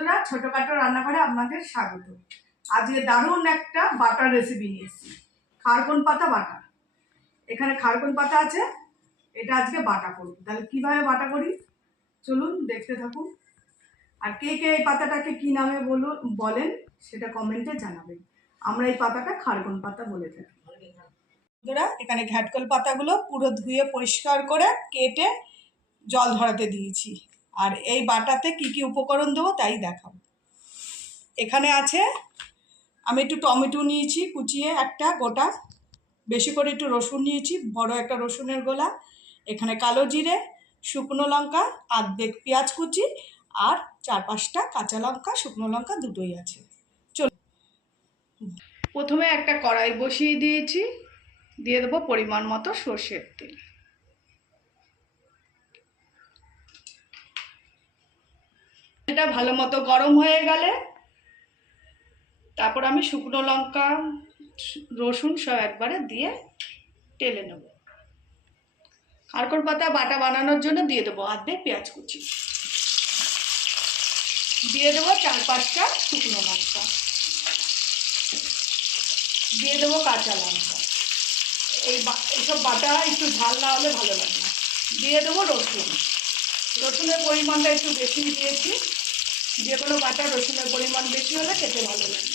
বন্ধুরা, ছোটখাটো রান্নাঘরে আপনাদের স্বাগত। আজকে দারুণ একটা বাটার রেসিপি নিয়ে এসেছি, খারকন পাতা বাটা। এখানে খারকন পাতা আছে, এটা আজকে বাটা করব। তাহলে কিভাবে বাটা করি চলুন দেখতে থাকুন। আর কে কে এই পাতাটাকে কি নামে বলেন সেটা কমেন্টে জানাবেন। আমরা এই পাতাটা খারকন পাতা বলে থাকি। বন্ধুরা, এখানে ঘ্যাটকল পাতাগুলো পুরো ধুয়ে পরিষ্কার করে কেটে জল ঝরাতে দিয়েছি। আর এই বাটাতে কি কি উপকরণ দেবো তাই দেখাবো। এখানে আছে, আমি একটু টমেটো নিয়েছি কুচিয়ে একটা গোটা, বেশি করে একটু রসুন নিয়েছি, বড় একটা রসুনের গোলা। এখানে কালো জিরে, শুকনো লঙ্কা, আর্ধেক পেঁয়াজ কুচি, আর 4-5টা কাঁচা লঙ্কা, শুকনো লঙ্কা দুটোই আছে। চলো, প্রথমে একটা কড়াই বসিয়ে দিয়েছি, দিয়ে দেবো পরিমাণ মতো সর্ষের তেল। এটা ভালো মতো গরম হয়ে গেলে তারপর আমি শুকনো লঙ্কা, রসুন সব একবারে দিয়ে টেলে নেব। খারকন পাতা বাটা বানানোর জন্য দিয়ে দেবো আর্ধেক পেঁয়াজ কুচি, দিয়ে দেবো 4-5টা শুকনো লঙ্কা, দিয়ে দেবো কাঁচা লঙ্কা। এইসব বাটা একটু ঝাল না হলে ভালো লাগে না। দিয়ে দেবো রসুন, রসুনের পরিমাণটা একটু বেশি দিয়েছি, যে কোনো বাটা রসুনের পরিমাণ বেশি হলে খেতে ভালো লাগে।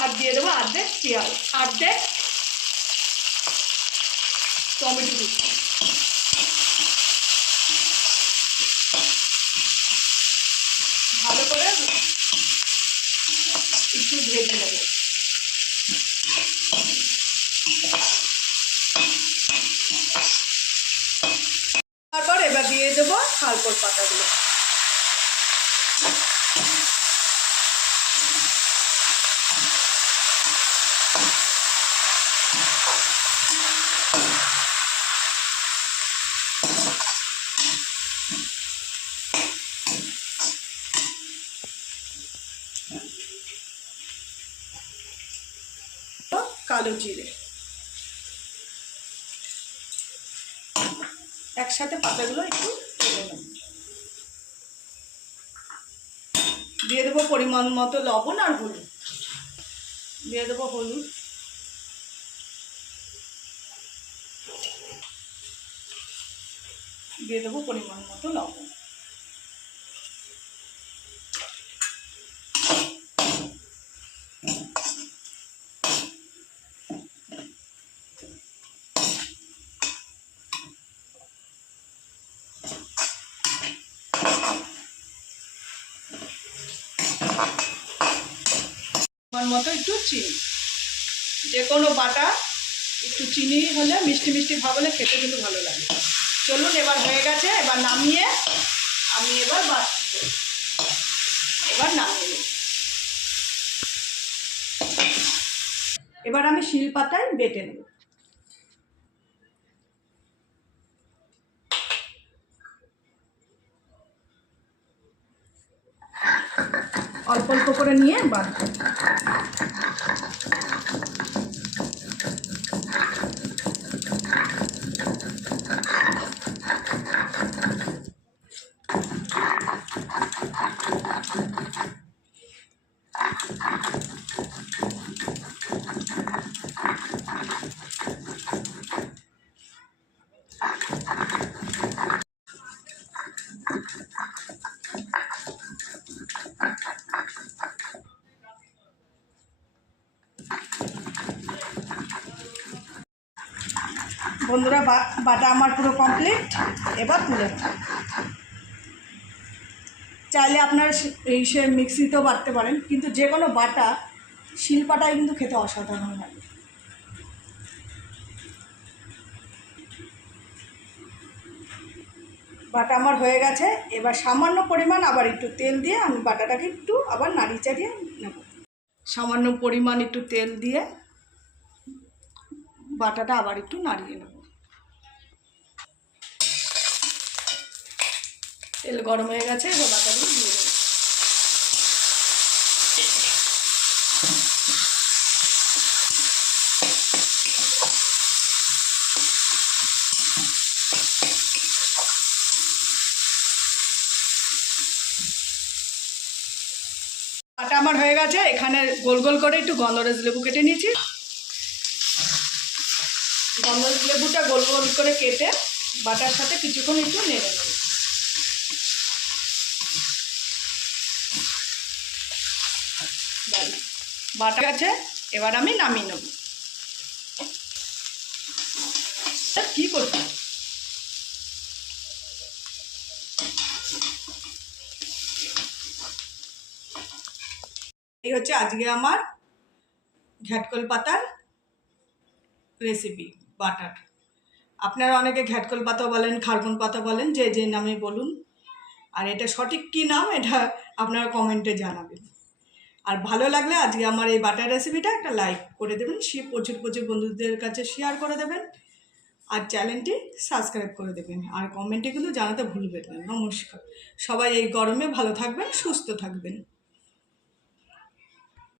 আর দিয়ে দেবো আর্ধেক পেঁয়াজ, আর্ধেক টমেটো কুচি। ভালো করে একটু ভেজে নেব। তারপর এবার দিয়ে দেবো খারকন পাতাগুলো। কালো জিরে একসাথে পাতাগুলো একটু তুলে নেব। দিয়ে দেবো পরিমাণ মতো লবণ আর হলুদ, দিয়ে দেবো হলুদ, দিয়ে দেবো পরিমাণ মতো লবণ। মতো একটু চিনি, যে কোনো বাটা একটু চিনি হলে মিষ্টি মিষ্টি ভাব হলে খেতে কিন্তু ভালো লাগে। চলুন, এবার হয়ে গেছে, এবার নামিয়ে আমি এবার নামিয়ে নেব। এবার আমি শিল পাতায় বেটে নেব। অল্প অল্প করে নিয়ে বাটবো। বন্ধুরা, বাটা আমার পুরো কমপ্লিট, এবার তুলে চাইলে আপনারা এই সে মিক্সিতেও বাটতে পারেন, কিন্তু যে কোনো বাটা শিলপাটায় কিন্তু খেতে অসাধারণ লাগে। বাটা আমার হয়ে গেছে, এবার সামান্য পরিমাণ আবার একটু তেল দিয়ে আমি বাটাটাকে একটু আবার নাড়ি চাড়িয়ে নেব। সামান্য পরিমাণ একটু তেল দিয়ে বাটাটা আবার একটু নাড়িয়ে নেব। তেল গরম হয়ে গেছে, এবার বাটাগুলো দিয়ে দেবো। বাটা আমার হয়ে গেছে। এখানে গোল গোল করে একটু গন্ধরাজ লেবু কেটে নিয়েছি। গন্ধরাজ লেবুটা গোল গোল করে কেটে বাটার সাথে কিছুক্ষণ একটু নেড়ে নেব। বাটা আছে, এবার আমি নামিয়ে নেব। কি করছি এই হচ্ছে আজকে আমার ঘ্যাটকল পাতার রেসিপি বাটার। আপনারা অনেকে ঘ্যাটকল পাতা বলেন, খারকুন পাতা বলেন, যে যে নামে বলুন। আর এটা সঠিক কী নাম এটা আপনারা কমেন্টে জানাবেন। আর ভালো লাগলে আজকে আমার এই বাটার রেসিপিটা একটা লাইক করে দেবেন, প্রচুর প্রচুর বন্ধুদের কাছে শেয়ার করে দেবেন, আর চ্যানেলটি সাবস্ক্রাইব করে দেবেন। আর কমেন্টে কিন্তু জানাতে ভুলবেন না। নমস্কার। সবাই এই গরমে ভালো থাকবেন, সুস্থ থাকবেন।